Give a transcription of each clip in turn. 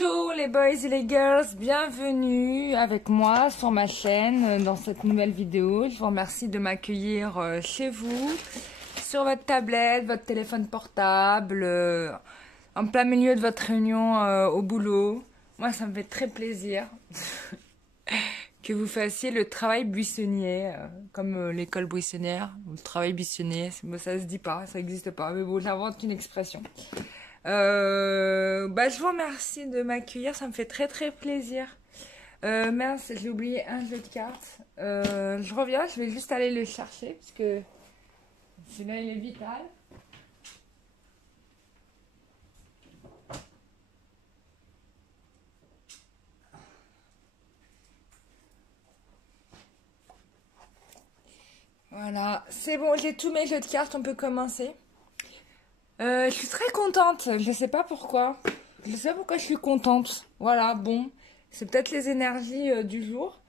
Bonjour les boys et les girls, bienvenue avec moi sur ma chaîne dans cette nouvelle vidéo. Je vous remercie de m'accueillir chez vous, sur votre tablette, votre téléphone portable, en plein milieu de votre réunion au boulot. Moi ça me fait très plaisir que vous fassiez le travail buissonnier, comme l'école buissonnière, ou le travail buissonnier, ça se dit pas, ça n'existe pas, mais bon j'invente une expression. Je vous remercie de m'accueillir, ça me fait très très plaisir. Mince, j'ai oublié un jeu de cartes. Je reviens, je vais juste aller le chercher parce que celui-là il est vital. Voilà, c'est bon, j'ai tous mes jeux de cartes, on peut commencer. Je suis très contente, je sais pas pourquoi. Je sais pas pourquoi je suis contente. Voilà, bon, c'est peut-être les énergies du jour.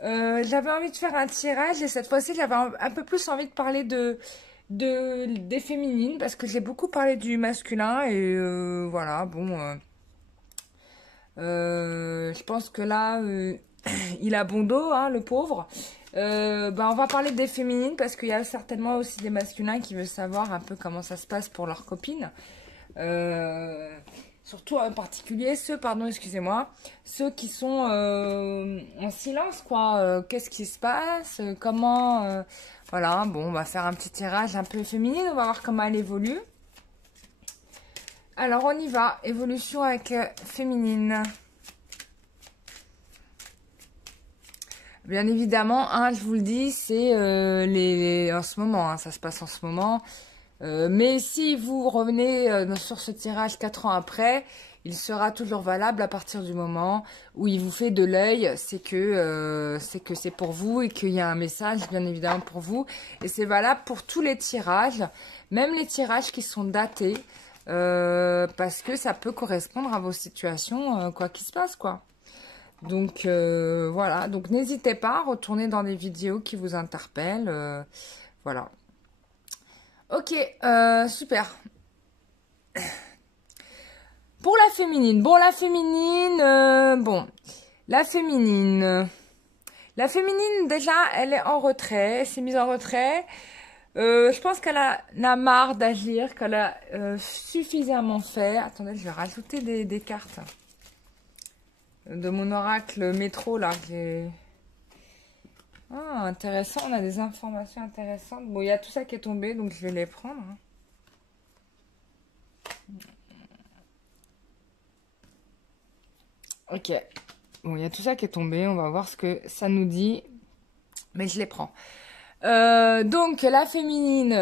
J'avais envie de faire un tirage et cette fois-ci j'avais un peu plus envie de parler des féminines parce que j'ai beaucoup parlé du masculin et voilà, bon. Je pense que là, il a bon dos, hein, le pauvre. On va parler des féminines parce qu'il y a certainement aussi des masculins qui veulent savoir un peu comment ça se passe pour leurs copines. Surtout en particulier ceux, pardon, excusez-moi, ceux qui sont en silence, quoi. Qu'est-ce qui se passe? Comment... voilà, bon, on va faire un petit tirage un peu féminine. On va voir comment elle évolue. Alors, on y va. Évolution avec féminine. Bien évidemment, hein, je vous le dis, c'est en ce moment, hein, ça se passe en ce moment. Mais si vous revenez sur ce tirage 4 ans après, il sera toujours valable à partir du moment où il vous fait de l'œil, c'est que c'est pour vous et qu'il y a un message bien évidemment pour vous. Et c'est valable pour tous les tirages, même les tirages qui sont datés, parce que ça peut correspondre à vos situations, quoi qu'il se passe, quoi. Donc voilà, donc n'hésitez pas à retourner dans des vidéos qui vous interpellent, voilà. Ok, super. Pour la féminine, bon la féminine déjà elle est en retrait, elle s'est mise en retrait. Je pense qu'elle a marre d'agir, qu'elle a suffisamment fait. Attendez, je vais rajouter des cartes de mon oracle métro là. Ah, intéressant, on a des informations intéressantes. Bon, il y a tout ça qui est tombé, donc je vais les prendre. Ok. Bon, il y a tout ça qui est tombé, on va voir ce que ça nous dit. Mais je les prends. Donc, la féminine.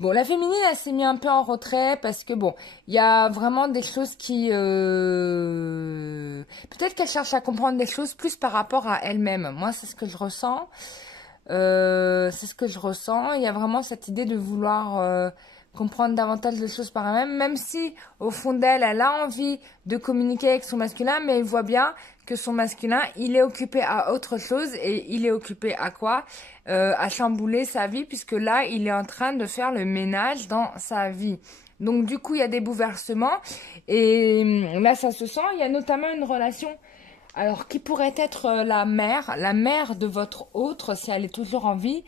Bon, la féminine, elle s'est mise un peu en retrait parce que, bon, il y a vraiment des choses qui... Peut-être qu'elle cherche à comprendre des choses plus par rapport à elle-même. Moi, c'est ce que je ressens. C'est ce que je ressens. Il y a vraiment cette idée de vouloir... comprendre davantage de choses par elle-même, même si au fond d'elle, elle a envie de communiquer avec son masculin, mais elle voit bien que son masculin, il est occupé à autre chose, et il est occupé à quoi? À chambouler sa vie, puisque là, il est en train de faire le ménage dans sa vie. Donc du coup, il y a des bouleversements, et là, ça se sent. Il y a notamment une relation, alors qui pourrait être la mère de votre autre, si elle est toujours en vie.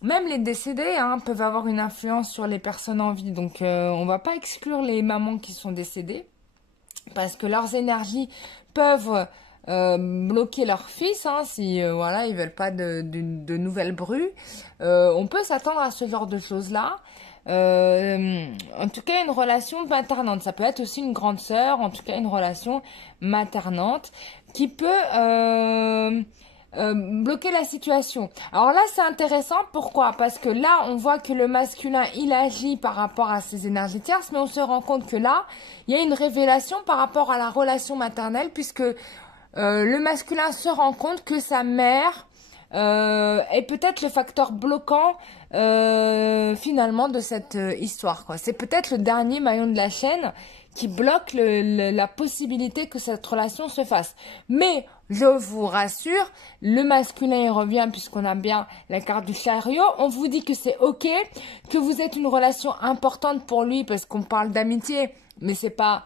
Même les décédés hein, peuvent avoir une influence sur les personnes en vie. Donc, on va pas exclure les mamans qui sont décédées. Parce que leurs énergies peuvent bloquer leur fils. Hein, si voilà, ils veulent pas de nouvelles brues. On peut s'attendre à ce genre de choses-là. En tout cas, une relation maternante. Ça peut être aussi une grande sœur. En tout cas, une relation maternante qui peut... bloquer la situation. Alors là, c'est intéressant. Pourquoi? Parce que là, on voit que le masculin, il agit par rapport à ses énergies tierces, mais on se rend compte que là, il y a une révélation par rapport à la relation maternelle, puisque le masculin se rend compte que sa mère est peut-être le facteur bloquant finalement de cette histoire, quoi. C'est peut-être le dernier maillon de la chaîne qui bloquent la possibilité que cette relation se fasse. Mais je vous rassure, le masculin il revient puisqu'on a bien la carte du chariot. On vous dit que c'est ok, que vous êtes une relation importante pour lui parce qu'on parle d'amitié, mais c'est pas...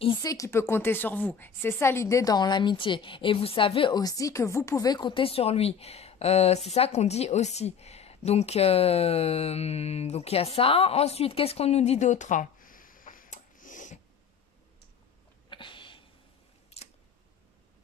Il sait qu'il peut compter sur vous. C'est ça l'idée dans l'amitié. Et vous savez aussi que vous pouvez compter sur lui. C'est ça qu'on dit aussi. Donc il y a ça. Ensuite, qu'est-ce qu'on nous dit d'autre?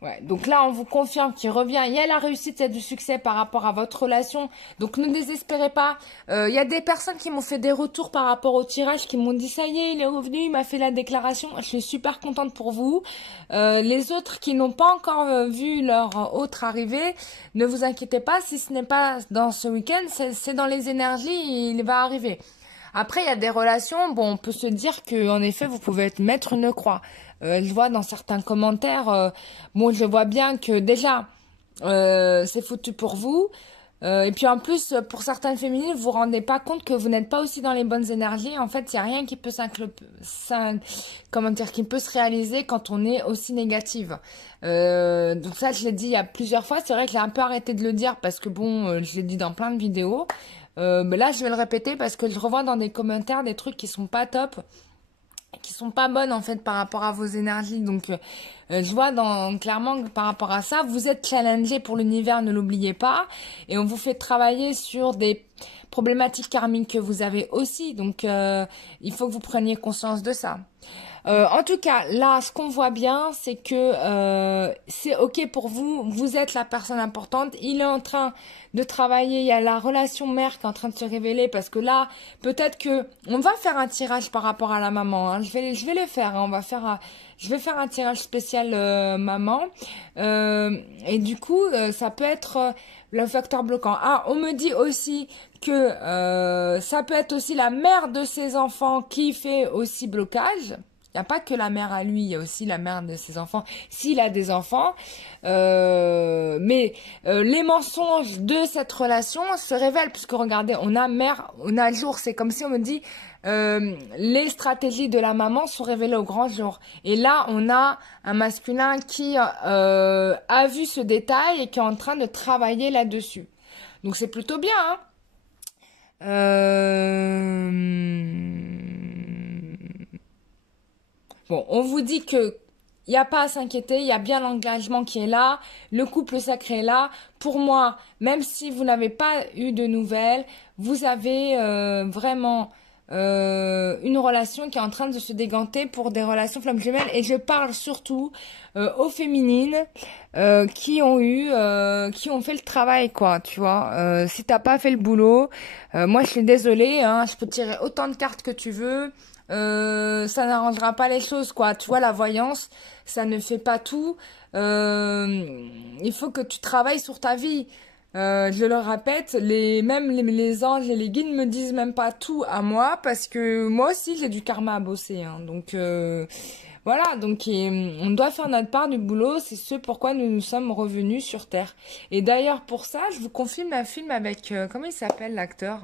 Ouais, donc là, on vous confirme qu'il revient. Il y a la réussite, il y a du succès par rapport à votre relation. Donc ne désespérez pas. Il y a des personnes qui m'ont fait des retours par rapport au tirage, qui m'ont dit ça y est, il est revenu, il m'a fait la déclaration. Je suis super contente pour vous. Les autres qui n'ont pas encore vu leur autre arriver, ne vous inquiétez pas. Si ce n'est pas dans ce week-end, c'est dans les énergies, il va arriver. Après, il y a des relations, bon, on peut se dire que en effet, vous pouvez mettre une croix. Je vois dans certains commentaires, bon, je vois bien que déjà, c'est foutu pour vous. Et puis en plus, pour certaines féminines, vous vous rendez pas compte que vous n'êtes pas aussi dans les bonnes énergies. En fait, il n'y a rien qui peut qui peut se réaliser quand on est aussi négative. Donc ça, je l'ai dit il y a plusieurs fois. C'est vrai que j'ai un peu arrêté de le dire parce que bon, je l'ai dit dans plein de vidéos. Mais là, je vais le répéter parce que je revois dans des commentaires des trucs qui sont pas top, qui sont pas bonnes en fait par rapport à vos énergies. Donc, je vois clairement que par rapport à ça, vous êtes challengé pour l'univers, ne l'oubliez pas. Et on vous fait travailler sur des problématiques karmiques que vous avez aussi. Donc, il faut que vous preniez conscience de ça. En tout cas, là, ce qu'on voit bien, c'est que c'est ok pour vous. Vous êtes la personne importante. Il est en train de travailler. Il y a la relation mère qui est en train de se révéler parce que là, peut-être que on va faire un tirage par rapport à la maman. Hein. Je vais le faire. Hein. Je vais faire un tirage spécial maman. Et du coup, ça peut être le facteur bloquant. Ah, on me dit aussi que ça peut être aussi la mère de ses enfants qui fait aussi blocage. Il n'y a pas que la mère à lui, il y a aussi la mère de ses enfants, s'il a des enfants. Mais les mensonges de cette relation se révèlent, puisque regardez, on a le jour. C'est comme si on me dit, les stratégies de la maman sont révélées au grand jour. Et là, on a un masculin qui a vu ce détail et qui est en train de travailler là-dessus. Donc c'est plutôt bien, hein. Bon, on vous dit que il n'y a pas à s'inquiéter, il y a bien l'engagement qui est là, le couple sacré est là. Pour moi, même si vous n'avez pas eu de nouvelles, vous avez vraiment une relation qui est en train de se déganter pour des relations flammes jumelles. Et je parle surtout aux féminines qui ont fait le travail, quoi, tu vois. Si t'as pas fait le boulot, moi je suis désolée, hein, je peux tirer autant de cartes que tu veux. Ça n'arrangera pas les choses, quoi. Tu vois, la voyance, ça ne fait pas tout. Il faut que tu travailles sur ta vie. Je le répète, même les anges et les guides me disent même pas tout à moi parce que moi aussi j'ai du karma à bosser. Hein. Donc voilà, donc on doit faire notre part du boulot. C'est ce pourquoi nous nous sommes revenus sur Terre. Et d'ailleurs pour ça, je vous confirme un film avec comment il s'appelle l'acteur?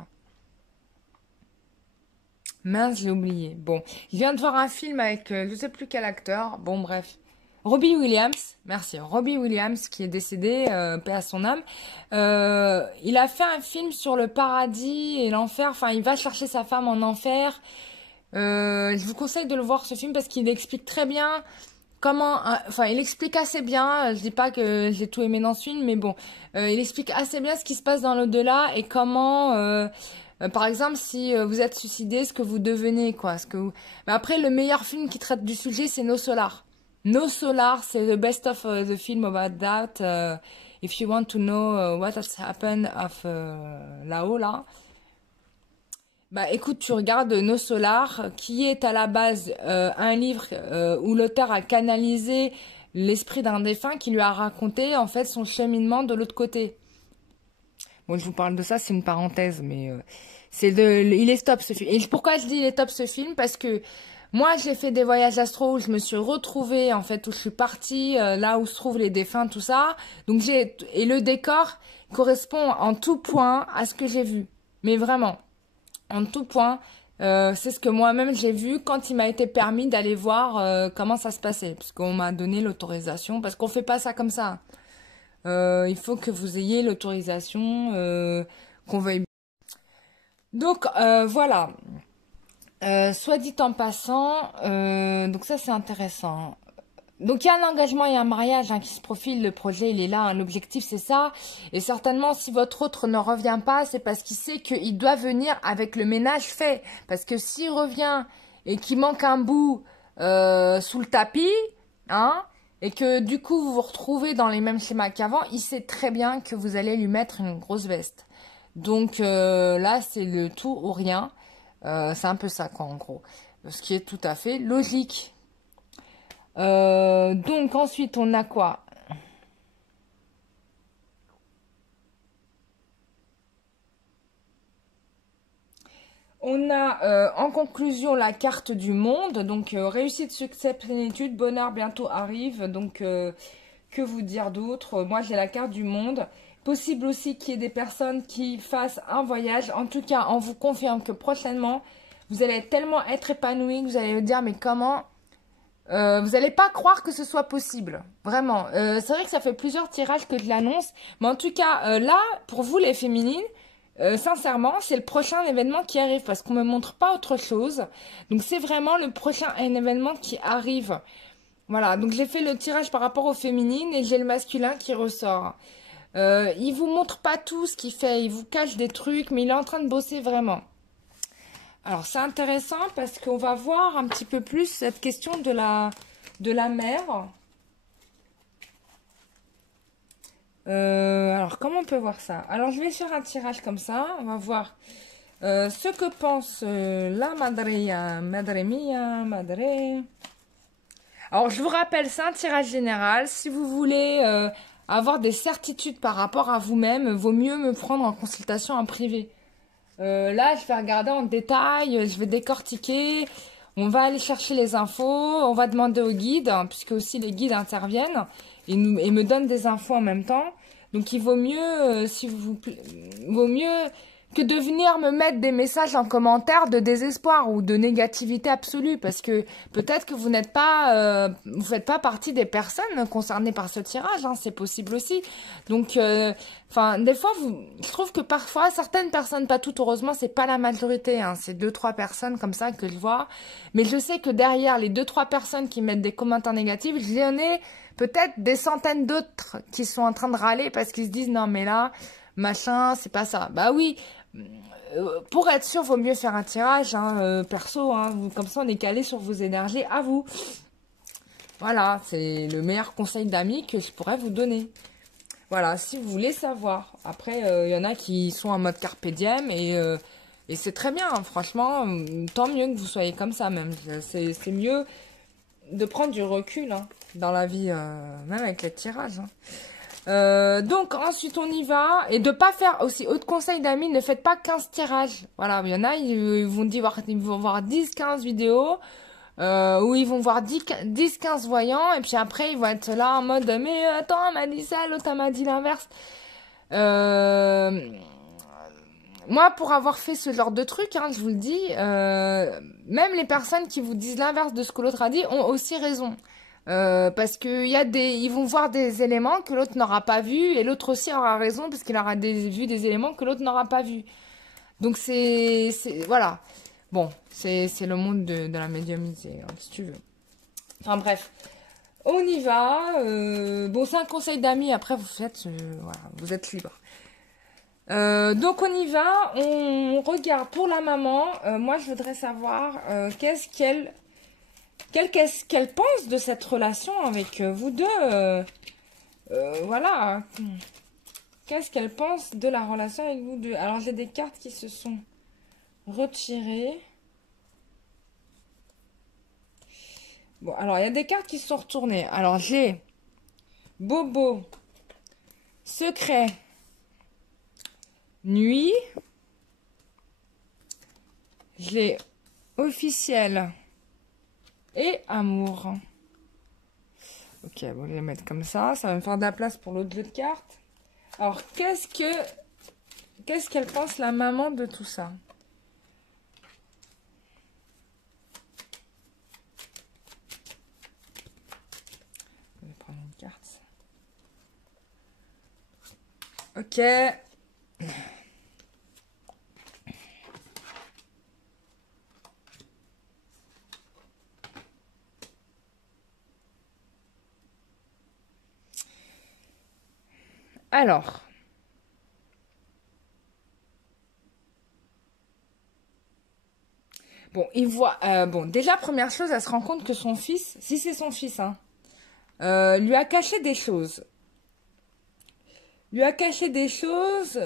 Mince, j'ai oublié. Bon, je viens de voir un film avec je sais plus quel acteur. Bon, bref. Robbie Williams, merci. Robbie Williams qui est décédé, paix à son âme. Il a fait un film sur le paradis et l'enfer. Enfin, il va chercher sa femme en enfer. Je vous conseille de le voir ce film parce qu'il explique très bien comment. Enfin, il explique assez bien. Je dis pas que j'ai tout aimé dans ce film, mais bon, il explique assez bien ce qui se passe dans l'au-delà et comment. Par exemple, si vous êtes suicidé, ce que vous devenez, quoi. Mais après, le meilleur film qui traite du sujet, c'est No Solar. No Solar, c'est the best of the film about that. If you want to know what has happened of là-haut, là. Bah écoute, tu regardes No Solar, qui est à la base un livre où l'auteur a canalisé l'esprit d'un défunt qui lui a raconté en fait son cheminement de l'autre côté. Bon, je vous parle de ça, c'est une parenthèse, mais il est top ce film. Et pourquoi je dis il est top ce film? Parce que moi, j'ai fait des voyages astro où je me suis retrouvée, en fait, où je suis partie, là où se trouvent les défunts, tout ça. Donc et le décor correspond en tout point à ce que j'ai vu. Mais vraiment, en tout point, C'est ce que moi-même j'ai vu quand il m'a été permis d'aller voir comment ça se passait. Parce qu'on m'a donné l'autorisation. Parce qu'on fait pas ça comme ça. Il faut que vous ayez l'autorisation qu'on veuille. Donc voilà. Soit dit en passant, donc ça c'est intéressant. Donc il y a un engagement et un mariage qui se profile, le projet il est là, l'objectif c'est ça. Et certainement si votre autre ne revient pas, c'est parce qu'il sait qu'il doit venir avec le ménage fait. Parce que s'il revient et qu'il manque un bout sous le tapis, hein, et que du coup vous vous retrouvez dans les mêmes schémas qu'avant, il sait très bien que vous allez lui mettre une grosse veste. Donc là c'est le tout ou rien. C'est un peu ça quoi en gros. Ce qui est tout à fait logique. Donc ensuite on a quoi? On a en conclusion la carte du monde. Donc réussite, succès, plénitude, bonheur bientôt arrive. Donc que vous dire d'autre? Moi j'ai la carte du monde. Possible aussi qu'il y ait des personnes qui fassent un voyage. En tout cas on vous confirme que prochainement vous allez tellement être épanoui que vous allez vous dire mais comment... vous n'allez pas croire que ce soit possible, vraiment. C'est vrai que ça fait plusieurs tirages que je l'annonce, mais en tout cas, là, pour vous les féminines, sincèrement, c'est le prochain événement qui arrive, parce qu'on me montre pas autre chose. Donc c'est vraiment le prochain événement qui arrive. Voilà, donc j'ai fait le tirage par rapport aux féminines, et j'ai le masculin qui ressort. Il vous montre pas tout ce qu'il fait, il vous cache des trucs, mais il est en train de bosser vraiment. Alors, c'est intéressant parce qu'on va voir un petit peu plus cette question de la mer. Alors, comment on peut voir ça? Alors, je vais faire un tirage comme ça. On va voir ce que pense la madre mia, madre. Alors, je vous rappelle, c'est un tirage général. Si vous voulez avoir des certitudes par rapport à vous-même, vaut mieux me prendre en consultation en privé. Là, je vais regarder en détail, je vais décortiquer, on va aller chercher les infos, on va demander aux guides, puisque aussi les guides interviennent et me donnent des infos en même temps. Donc, il vaut mieux, vaut mieux que de venir me mettre des messages en commentaire de désespoir ou de négativité absolue, parce que peut-être que vous n'êtes pas, vous faites pas partie des personnes concernées par ce tirage, hein, c'est possible aussi. Donc, enfin, des fois, je trouve que parfois, certaines personnes, pas toutes, heureusement, c'est pas la majorité, hein, c'est 2-3 personnes comme ça que je vois, mais je sais que derrière les 2-3 personnes qui mettent des commentaires négatifs, j'en ai peut-être des centaines d'autres qui sont en train de râler parce qu'ils se disent non mais là, machin, c'est pas ça. Bah oui. Pour être sûr, vaut mieux faire un tirage perso, hein, comme ça on est calé sur vos énergies à vous. Voilà, c'est le meilleur conseil d'amis que je pourrais vous donner. Voilà, si vous voulez savoir. Après, il y en a qui sont en mode carpe diem et c'est très bien, hein, franchement, tant mieux que vous soyez comme ça même. C'est mieux de prendre du recul hein, dans la vie, même avec les tirages. Hein. Donc ensuite on y va et de pas faire aussi autre conseil d'amis, ne faites pas 15 tirages. Voilà, il y en a ils vont voir 10-15 vidéos où ils vont voir 10-15 voyants et puis après ils vont être là en mode mais attends, elle m'a dit ça, l'autre elle m'a dit l'inverse. Moi pour avoir fait ce genre de truc, hein, je vous le dis, même les personnes qui vous disent l'inverse de ce que l'autre a dit ont aussi raison. Parce que ils vont voir des éléments que l'autre n'aura pas vu et l'autre aussi aura raison parce qu'il aura vu des éléments que l'autre n'aura pas vu. Donc voilà. Bon, c'est le monde de la médiumnité, hein, si tu veux. Enfin bref, on y va. Bon, c'est un conseil d'amis. Après, vous faites, voilà, vous êtes libre. Donc on y va. On regarde pour la maman. Moi, je voudrais savoir qu'est-ce qu'elle pense de cette relation avec vous deux. Voilà. Qu'est-ce qu'elle pense de la relation avec vous deux? Alors, j'ai des cartes qui se sont retirées. Bon, alors, il y a des cartes qui se sont retournées. Alors, j'ai Bobo, Secret, Nuit. J'ai Officiel et Amour. Ok, bon, je vais les mettre comme ça. Ça va me faire de la place pour l'autre jeu de cartes. Alors, qu'est-ce qu'elle pense, la maman, de tout ça? Ok. Alors. Bon, il voit. Bon, déjà, première chose, elle se rend compte que son fils, si c'est son fils, hein, lui a caché des choses. Lui a caché des choses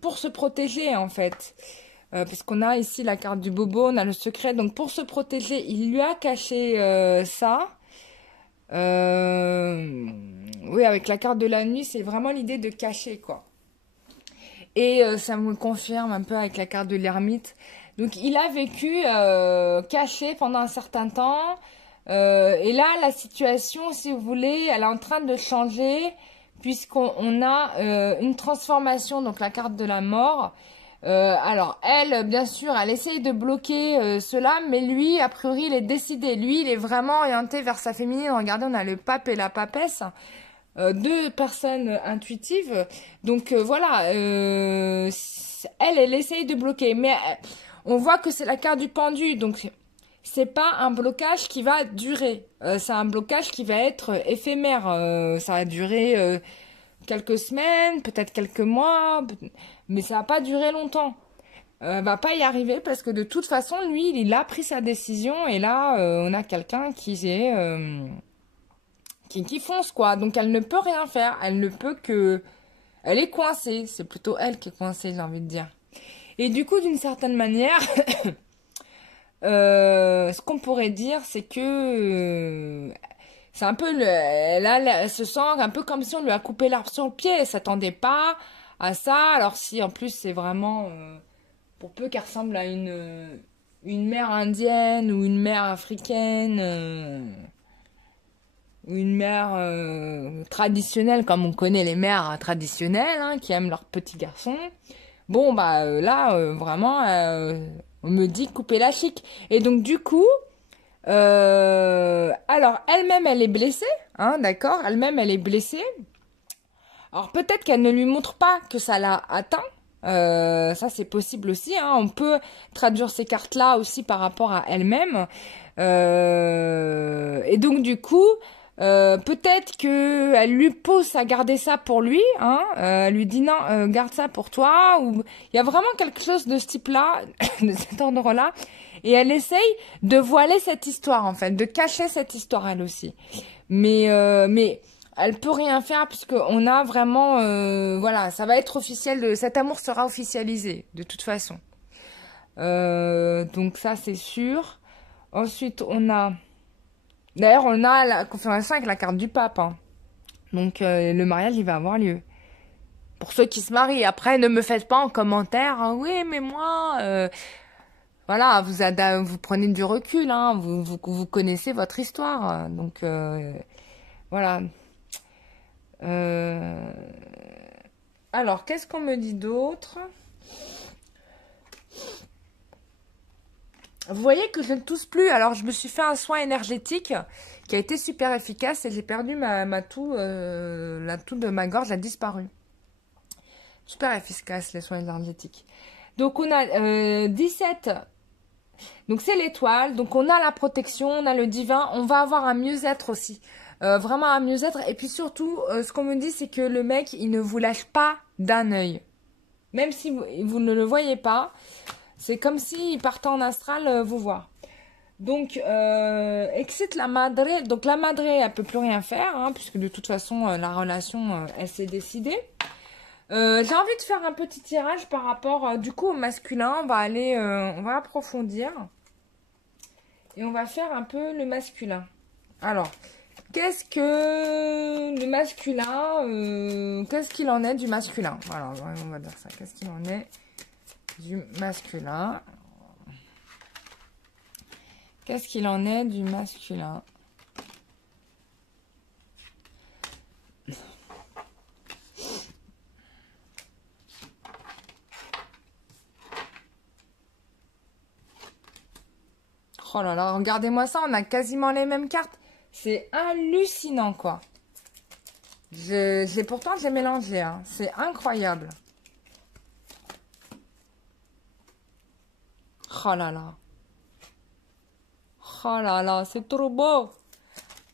pour se protéger, en fait. Puisqu'on a ici la carte du bobo, on a le secret. Donc, pour se protéger, il lui a caché ça. Oui, avec la carte de la nuit, c'est vraiment l'idée de cacher, quoi. Et ça me confirme un peu avec la carte de l'ermite. Donc il a vécu caché pendant un certain temps. Et là, la situation, si vous voulez, elle est en train de changer puisqu'on a une transformation, donc la carte de la mort. Alors elle, bien sûr, elle essaye de bloquer cela, mais lui, a priori, il est décidé. Lui, il est vraiment orienté vers sa féminine. Regardez, on a le pape et la papesse. Deux personnes intuitives. Donc voilà, elle essaye de bloquer. Mais on voit que c'est la carte du pendu. Donc c'est pas un blocage qui va durer. C'est un blocage qui va être éphémère. Ça va durer quelques semaines, peut-être quelques mois. Mais ça va pas durer longtemps. Va pas y arriver parce que de toute façon, lui, il a pris sa décision. Et là, on a quelqu'un qui est... qui fonce quoi, donc elle ne peut rien faire, elle ne peut que, elle est coincée, c'est plutôt elle qui est coincée, j'ai envie de dire. Et du coup, d'une certaine manière, ce qu'on pourrait dire, c'est que c'est un peu, elle se sent un peu comme si on lui a coupé l'arbre sur le pied, elle s'attendait pas à ça, alors si en plus c'est vraiment, pour peu qu'elle ressemble à une mère indienne ou une mère africaine, ou une mère traditionnelle, comme on connaît les mères traditionnelles, hein, qui aiment leurs petits garçons. Bon, bah là, vraiment, on me dit couper la chic. Et donc, du coup, alors, elle-même, elle est blessée, hein, d'accord. Elle-même, elle est blessée. Alors, peut-être qu'elle ne lui montre pas que ça l'a atteint. Ça, c'est possible aussi, hein. On peut traduire ces cartes-là aussi par rapport à elle-même. Et donc, du coup, peut-être que elle lui pousse à garder ça pour lui, hein. Elle lui dit non, garde ça pour toi. Ou il y a vraiment quelque chose de ce type-là, de cet ordre-là. Et elle essaye de voiler cette histoire, en fait, de cacher cette histoire elle aussi. Mais elle peut rien faire puisque on a vraiment, voilà, ça va être officiel. Cet amour sera officialisé de toute façon. Donc ça c'est sûr. Ensuite on a, d'ailleurs on a la confirmation avec la carte du pape, hein. Donc le mariage il va avoir lieu. Pour ceux qui se marient. Après ne me faites pas en commentaire, hein, oui mais moi, voilà, vous prenez du recul, hein, vous connaissez votre histoire, hein. Donc voilà. Euh, Alors, qu'est-ce qu'on me dit d'autre? Vous voyez que je ne tousse plus. Alors, je me suis fait un soin énergétique qui a été super efficace et j'ai perdu ma toux. La toux de ma gorge a disparu. Super efficace, les soins énergétiques. Donc, on a 17. Donc, c'est l'étoile. Donc, on a la protection, on a le divin. On va avoir un mieux-être aussi. Vraiment un mieux-être. Et puis surtout, ce qu'on me dit, c'est que le mec, il ne vous lâche pas d'un œil. Même si vous ne le voyez pas, c'est comme s'il partait en astral vous voir. Donc, excite la madre. Donc, la madre, elle peut plus rien faire, hein, puisque de toute façon, la relation, elle s'est décidée. J'ai envie de faire un petit tirage par rapport, du coup, au masculin. On va aller, on va approfondir. Et on va faire un peu le masculin. Alors, qu'est-ce que le masculin, qu'est-ce qu'il en est du masculin? Voilà, on va dire ça. Qu'est-ce qu'il en est du masculin? Qu'est-ce qu'il en est du masculin? Oh là là, regardez-moi ça, on a quasiment les mêmes cartes. C'est hallucinant, quoi. Pourtant, j'ai mélangé. Hein. C'est incroyable. Oh là là. Oh là là, c'est trop beau.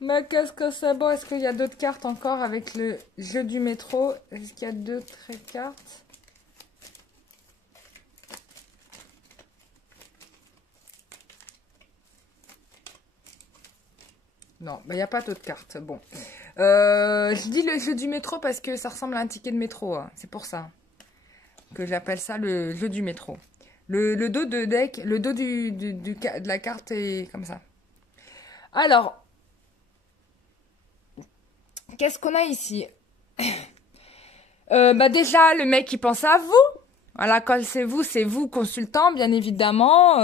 Mais qu'est-ce que c'est beau. Est-ce qu'il y a d'autres cartes encore avec le jeu du métro? Est-ce qu'il y a d'autres cartes? Non, il n'y a pas d'autres cartes. Bon. Je dis le jeu du métro parce que ça ressemble à un ticket de métro. Hein. C'est pour ça que j'appelle ça le jeu du métro. Le dos de deck, le dos de la carte est comme ça. Alors, qu'est-ce qu'on a ici? Déjà, le mec, il pense à vous. Voilà, quand c'est vous, consultant, bien évidemment.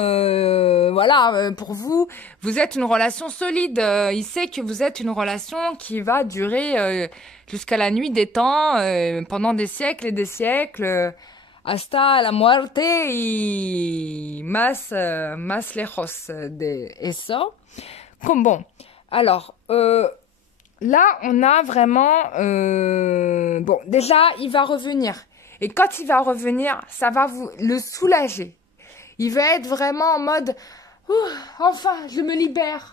Voilà, pour vous, vous êtes une relation solide. Il sait que vous êtes une relation qui va durer jusqu'à la nuit des temps, pendant des siècles et des siècles. Hasta la muerte y más lejos de eso. Comme bon. Alors, là, on a vraiment... bon, déjà, il va revenir. Et quand il va revenir, ça va vous le soulager. Il va être vraiment en mode enfin, je me libère.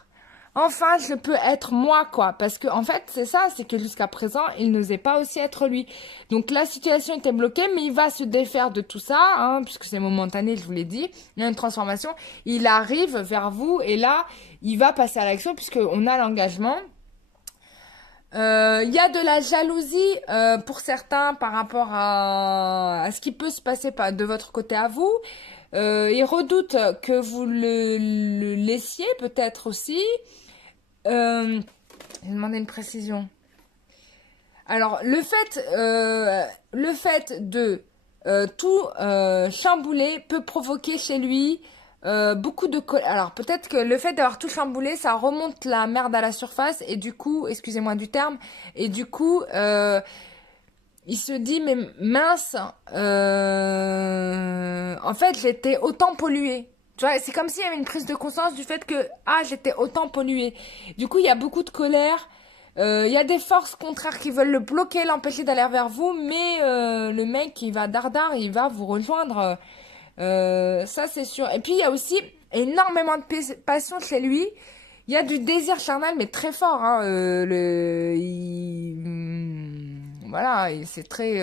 Enfin, je peux être moi, quoi. Parce que, en fait, c'est ça, c'est que jusqu'à présent, il n'osait pas aussi être lui. Donc, la situation était bloquée, mais il va se défaire de tout ça, hein, puisque c'est momentané, je vous l'ai dit. Il y a une transformation. Il arrive vers vous, et là, il va passer à l'action, puisqu'on a l'engagement. Il y a de la jalousie pour certains par rapport à ce qui peut se passer de votre côté à vous. Ils redoutent que vous le laissiez peut-être aussi. J'ai demandé une précision. Alors, le fait de tout chambouler peut provoquer chez lui beaucoup de colère. Alors, peut-être que le fait d'avoir tout chamboulé, ça remonte la merde à la surface et du coup, excusez-moi du terme, et du coup, il se dit, mais mince, en fait, j'étais autant polluée. Tu vois, c'est comme s'il y avait une prise de conscience du fait que, j'étais autant polluée. Du coup, il y a beaucoup de colère. Il y a des forces contraires qui veulent le bloquer, l'empêcher d'aller vers vous, mais le mec, il va dardard, il va vous rejoindre. Ça, c'est sûr. Et puis, il y a aussi énormément de passion chez lui. Il y a du désir charnel, mais très fort. Hein. Voilà, c'est très...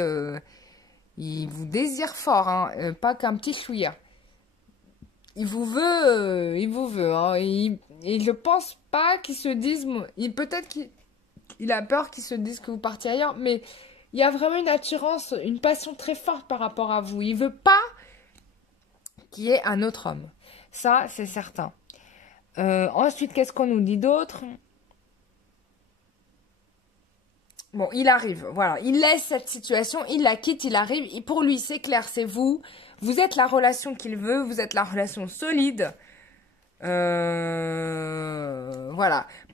il vous désire fort, hein, pas qu'un petit chouïa. Il vous veut, hein, et je pense pas qu'il se dise... Peut-être qu'il a peur qu'il se dise que vous partiez ailleurs, mais il y a vraiment une attirance, une passion très forte par rapport à vous. Il veut pas qu'il y ait un autre homme. Ça, c'est certain. Ensuite, qu'est-ce qu'on nous dit d'autre? Bon, il arrive, voilà. Il laisse cette situation, il la quitte, il arrive. Et pour lui, c'est clair, c'est vous. Vous êtes la relation qu'il veut, vous êtes la relation solide. Voilà.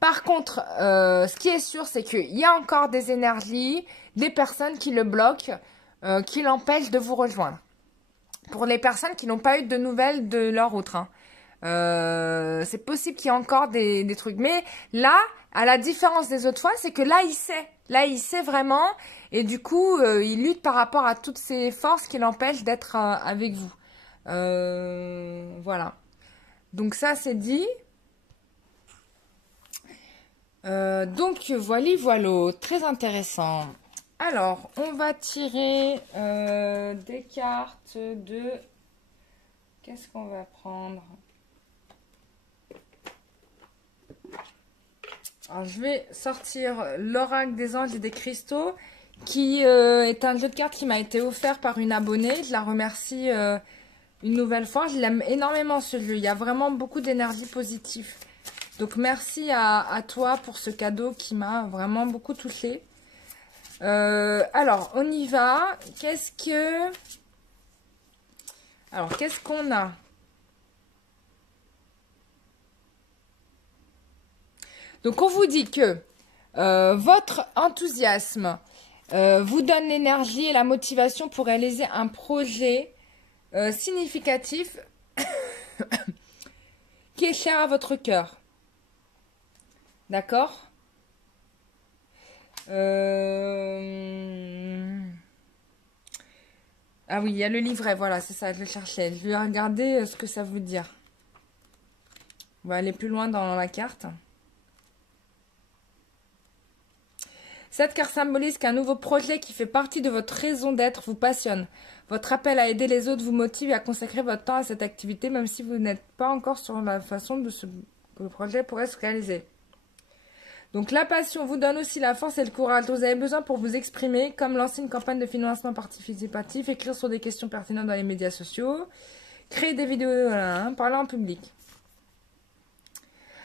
Par contre, ce qui est sûr, c'est qu'il y a encore des énergies, des personnes qui le bloquent, qui l'empêchent de vous rejoindre. Pour les personnes qui n'ont pas eu de nouvelles de leur autre, hein. C'est possible qu'il y ait encore des trucs. Mais là, à la différence des autres fois, c'est que là, il sait. Là, il sait vraiment. Et du coup, il lutte par rapport à toutes ces forces qui l'empêchent d'être avec vous. Voilà. Donc ça, c'est dit. Donc, voilà. Très intéressant. Alors, on va tirer des cartes de... Qu'est-ce qu'on va prendre ? Alors, je vais sortir l'oracle des anges et des cristaux, qui est un jeu de cartes qui m'a été offert par une abonnée. Je la remercie une nouvelle fois. Je l'aime énormément ce jeu. Il y a vraiment beaucoup d'énergie positive. Donc, merci à toi pour ce cadeau qui m'a vraiment beaucoup touchée. Alors, on y va. Alors, qu'est-ce qu'on a ? Donc, on vous dit que votre enthousiasme vous donne l'énergie et la motivation pour réaliser un projet significatif qui est cher à votre cœur. D'accord ? Ah oui, il y a le livret, voilà, c'est ça, je le cherchais. Je vais regarder ce que ça veut dire. On va aller plus loin dans la carte. Cette carte symbolise qu'un nouveau projet qui fait partie de votre raison d'être vous passionne. Votre appel à aider les autres vous motive et à consacrer votre temps à cette activité, même si vous n'êtes pas encore sur la façon que le projet pourrait se réaliser. Donc la passion vous donne aussi la force et le courage dont vous avez besoin pour vous exprimer, comme lancer une campagne de financement participatif, écrire sur des questions pertinentes dans les médias sociaux, créer des vidéos, parler en public.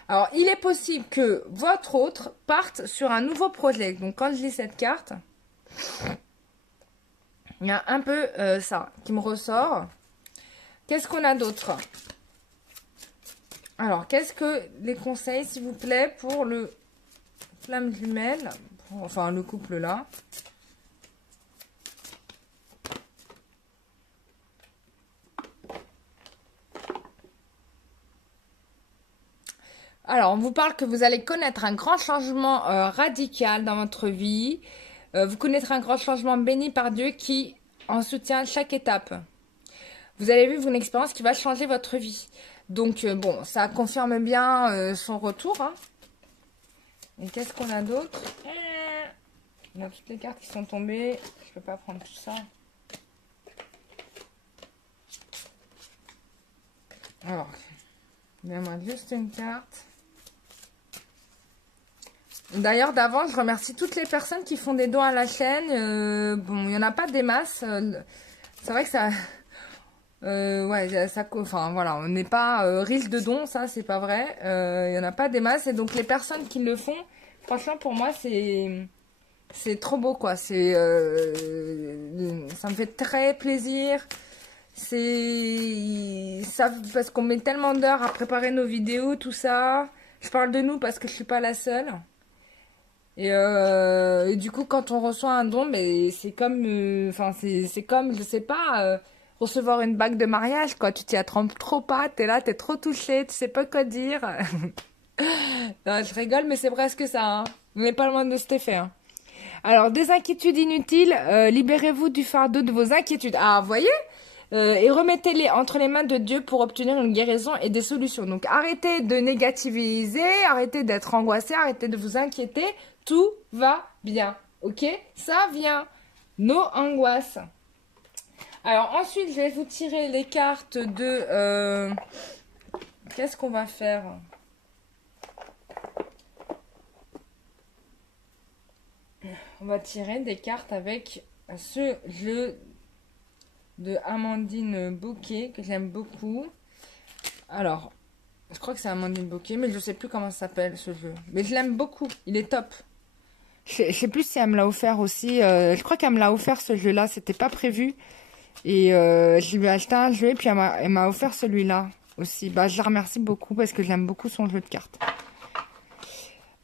Alors, il est possible que votre autre parte sur un nouveau projet. Donc, quand je lis cette carte, il y a un peu ça qui me ressort. Qu'est-ce qu'on a d'autre? Alors, qu'est-ce que les conseils, s'il vous plaît, pour le flamme jumelle, enfin, le couple là? Alors, on vous parle que vous allez connaître un grand changement radical dans votre vie. Vous connaîtrez un grand changement béni par Dieu qui en soutient chaque étape. Vous allez vivre une expérience qui va changer votre vie. Donc, bon, ça confirme bien son retour. Hein. Et qu'est-ce qu'on a d'autre? On a toutes les cartes qui sont tombées. Je ne peux pas prendre tout ça. Alors, donne-moi juste une carte. D'ailleurs, d'avant, je remercie toutes les personnes qui font des dons à la chaîne. Bon, il n'y en a pas des masses. C'est vrai que ça... ouais, ça... Enfin, voilà, on n'est pas riche de dons, ça, c'est pas vrai. Il n'y en a pas des masses. Et donc, les personnes qui le font, franchement, pour moi, c'est trop beau, quoi. Ça me fait très plaisir. Ça, parce qu'on met tellement d'heures à préparer nos vidéos, tout ça. Je parle de nous parce que je suis pas la seule. Et du coup, quand on reçoit un don, mais c'est comme, enfin, c'est comme, je sais pas, recevoir une bague de mariage, quoi. Tu t'y attends trop pas, t'es là, t'es trop touché, tu sais pas quoi dire. Non, je rigole, mais c'est presque ça, hein. On n'est pas loin de cet effet, hein. Alors, des inquiétudes inutiles, libérez-vous du fardeau de vos inquiétudes. Ah, vous voyez? Et remettez-les entre les mains de Dieu pour obtenir une guérison et des solutions. Donc, arrêtez de négativiser, arrêtez d'être angoissé, arrêtez de vous inquiéter. Tout va bien, ok? Ça vient. Nos angoisses. Alors, ensuite, je vais vous tirer les cartes de... Qu'est-ce qu'on va faire? On va tirer des cartes avec ce jeu de Amandine Bouquet que j'aime beaucoup. Alors, je crois que c'est Amandine Bouquet, mais je ne sais plus comment ça s'appelle ce jeu. Mais je l'aime beaucoup, il est top. Je sais plus si elle me l'a offert aussi. Je crois qu'elle me l'a offert ce jeu-là, c'était pas prévu. Et je lui ai acheté un jeu et puis elle m'a offert celui-là aussi. Bah, je la remercie beaucoup parce que j'aime beaucoup son jeu de cartes.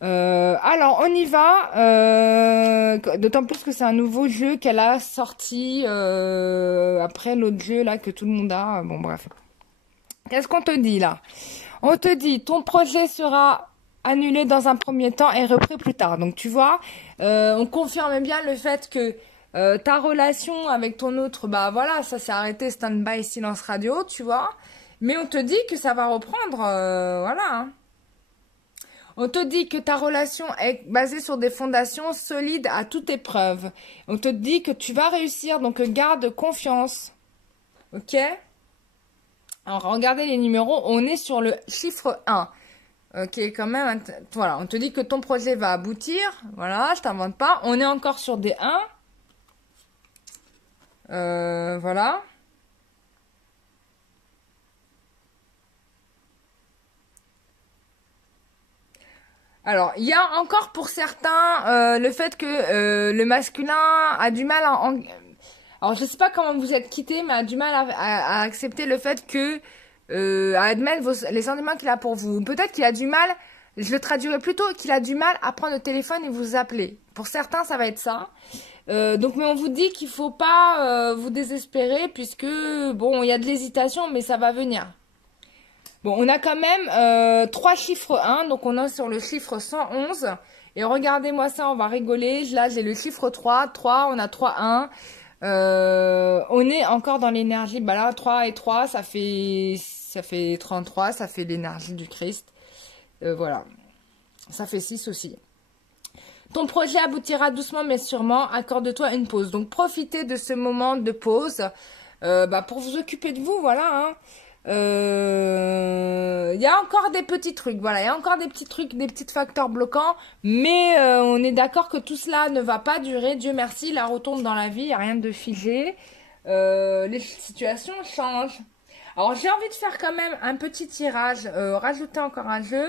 Alors, on y va. D'autant plus que c'est un nouveau jeu qu'elle a sorti après l'autre jeu là que tout le monde a. Bon, bref. Qu'est-ce qu'on te dit là? On te dit, ton projet sera annulé dans un premier temps et repris plus tard. Donc, tu vois, on confirme bien le fait que ta relation avec ton autre, bah voilà, ça s'est arrêté, stand-by, silence radio, tu vois. Mais on te dit que ça va reprendre, voilà, hein. On te dit que ta relation est basée sur des fondations solides à toute épreuve. On te dit que tu vas réussir, donc garde confiance. Ok? Alors, regardez les numéros. On est sur le chiffre 1. Ok, quand même. Voilà, on te dit que ton projet va aboutir. Voilà, je t'invente pas. On est encore sur des 1. Voilà. Alors, il y a encore pour certains le fait que le masculin a du mal à... Alors, je sais pas comment vous êtes quittés, mais a du mal à accepter le fait que... à admettre les sentiments qu'il a pour vous. Peut-être qu'il a du mal, je le traduirais plutôt, qu'il a du mal à prendre le téléphone et vous appeler. Pour certains, ça va être ça. Donc, mais on vous dit qu'il faut pas vous désespérer puisque, bon, il y a de l'hésitation, mais ça va venir. Bon, on a quand même 3 chiffres 1, donc on est sur le chiffre 111. Et regardez-moi ça, on va rigoler. Là, j'ai le chiffre 3. 3, on a 3, 1. On est encore dans l'énergie. Bah là, 3 et 3, ça fait 33. Ça fait l'énergie du Christ. Voilà. Ça fait 6 aussi. Ton projet aboutira doucement mais sûrement. Accorde-toi une pause. Donc, profitez de ce moment de pause pour vous occuper de vous. Voilà, hein. Il y a encore des petits trucs, voilà, il y a encore des petits trucs, des petits facteurs bloquants, mais on est d'accord que tout cela ne va pas durer. Dieu merci, la retourne dans la vie, il n'y a rien de figé. Les situations changent. Alors j'ai envie de faire quand même un petit tirage, rajouter encore un jeu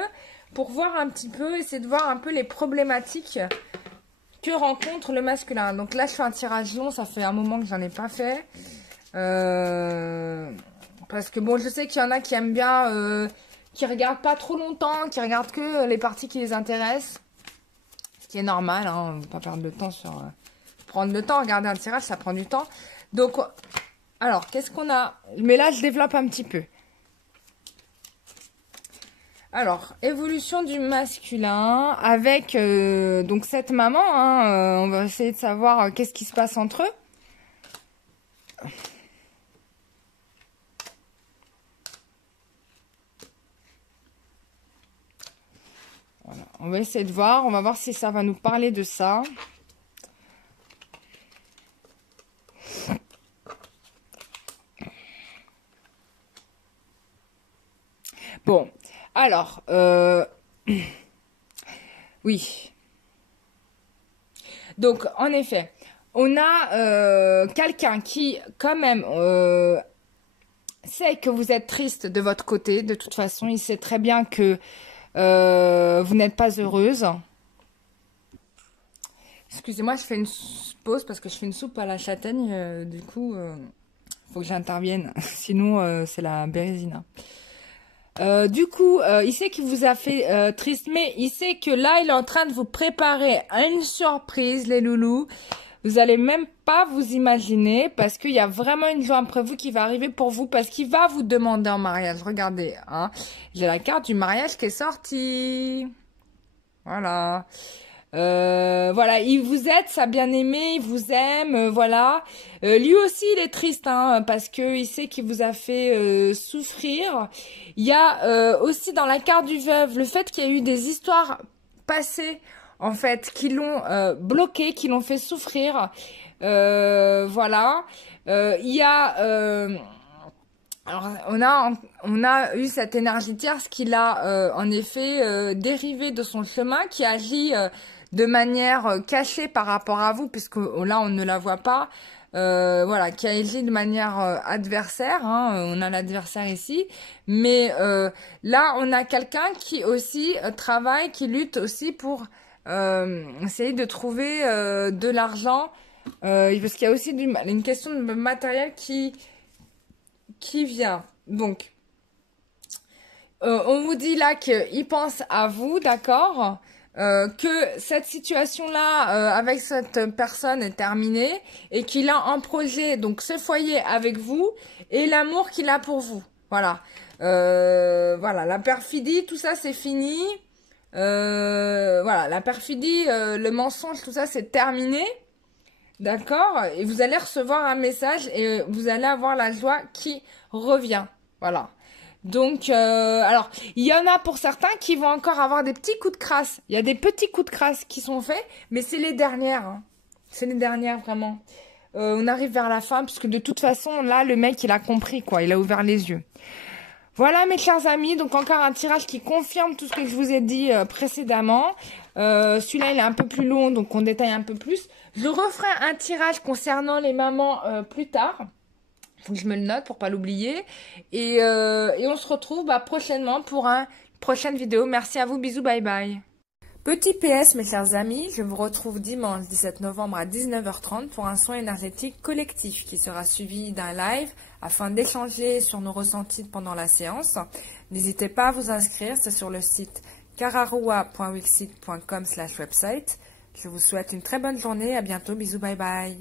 pour voir un petit peu, essayer de voir un peu les problématiques que rencontre le masculin. Donc là je fais un tirage long, ça fait un moment que j'en ai pas fait. Parce que bon, je sais qu'il y en a qui aiment bien, qui regardent pas trop longtemps, qui regardent que les parties qui les intéressent. Ce qui est normal, hein, on ne va pas perdre le temps sur... prendre le temps, regarder un tirage, ça prend du temps. Donc, alors, qu'est-ce qu'on a? Mais là, je développe un petit peu. Alors, évolution du masculin avec donc cette maman. Hein, on va essayer de savoir qu'est-ce qui se passe entre eux. Voilà. On va essayer de voir. On va voir si ça va nous parler de ça. Bon, alors, oui. Donc, en effet, on a quelqu'un qui, quand même, sait que vous êtes triste de votre côté. De toute façon, il sait très bien que vous n'êtes pas heureuse. Excusez-moi, je fais une pause parce que je fais une soupe à la châtaigne. Du coup, faut que j'intervienne. Sinon, c'est la bérésina. Du coup, il sait qu'il vous a fait triste, mais il sait que là, il est en train de vous préparer une surprise, les loulous. Vous allez même pas vous imaginer, parce qu'il y a vraiment une joie imprévue qui va arriver pour vous, parce qu'il va vous demander en mariage. Regardez, hein, j'ai la carte du mariage qui est sortie. Voilà. Voilà, il vous aide, sa bien-aimée, il vous aime, voilà. Lui aussi, il est triste, hein, parce que il sait qu'il vous a fait souffrir. Il y a aussi dans la carte du veuve le fait qu'il y a eu des histoires passées, en fait, qui l'ont bloqué, qui l'ont fait souffrir. Voilà. Il y a... alors, on a eu cette énergie tierce qui l'a en effet dérivé de son chemin, qui agit de manière cachée par rapport à vous, puisque là on ne la voit pas, voilà, qui agit de manière adversaire, hein, on a l'adversaire ici, mais là on a quelqu'un qui aussi travaille, qui lutte aussi pour essayer de trouver de l'argent, parce qu'il y a aussi une question de matériel qui vient. Donc, on vous dit là qu'il pense à vous, d'accord, que cette situation-là avec cette personne est terminée et qu'il a un projet, donc ce foyer avec vous et l'amour qu'il a pour vous. Voilà. Voilà, la perfidie, tout ça c'est fini. Voilà, la perfidie, le mensonge, tout ça c'est terminé. D'accord? Et vous allez recevoir un message et vous allez avoir la joie qui revient. Voilà. Donc, alors, il y en a pour certains qui vont encore avoir des petits coups de crasse. Il y a des petits coups de crasse qui sont faits, mais c'est les dernières. Hein. C'est les dernières, vraiment. On arrive vers la fin, puisque de toute façon, là, le mec, il a compris, quoi. Il a ouvert les yeux. Voilà, mes chers amis. Donc, encore un tirage qui confirme tout ce que je vous ai dit précédemment. Celui-là, il est un peu plus long, donc on détaille un peu plus. Je referai un tirage concernant les mamans plus tard. Faut que je me le note pour pas l'oublier. Et on se retrouve prochainement pour une prochaine vidéo. Merci à vous, bisous, bye bye. Petit PS, mes chers amis, je vous retrouve dimanche 17 novembre à 19h30 pour un soin énergétique collectif qui sera suivi d'un live afin d'échanger sur nos ressentis pendant la séance. N'hésitez pas à vous inscrire, c'est sur le site kararua.wixit.com/website. Je vous souhaite une très bonne journée, à bientôt, bisous, bye bye.